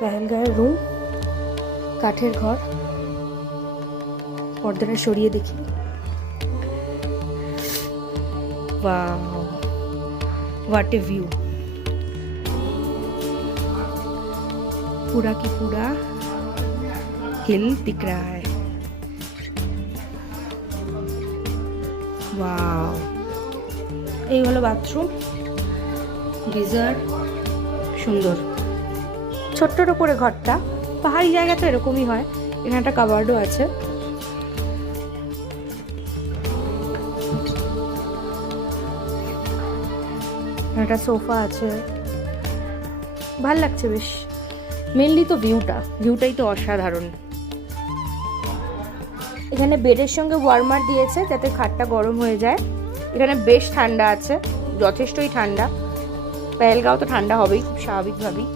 পেহেলগাঁওয়ের room, কাঠের ঘর। পর্দাটা সরিয়ে দেখি। Wow, what A view. पूरा की पूरा हिल दिख रहा है। वाओ, এই হলো বাথরুম, গিজার, সুন্দর। ছোট্টর উপরে ঘরটা, পাহাড়ি জায়গা তো এরকমই হয়। এখানে একটা কাবার্ডও আছে। একটা সোফা আছে, ভাল লাগছে বেশ। মেনলি তো ভিউটাই তো অসাধারণ। এখানে বেডের সঙ্গে ওয়ার্মার দিয়েছে যাতে খাটটা গরম হয়ে যায়। এখানে বেশ ঠান্ডা আছে, যথেষ্টই ঠান্ডা। পেহেলগাঁও তো ঠান্ডা হবেই খুব স্বাভাবিকভাবেই।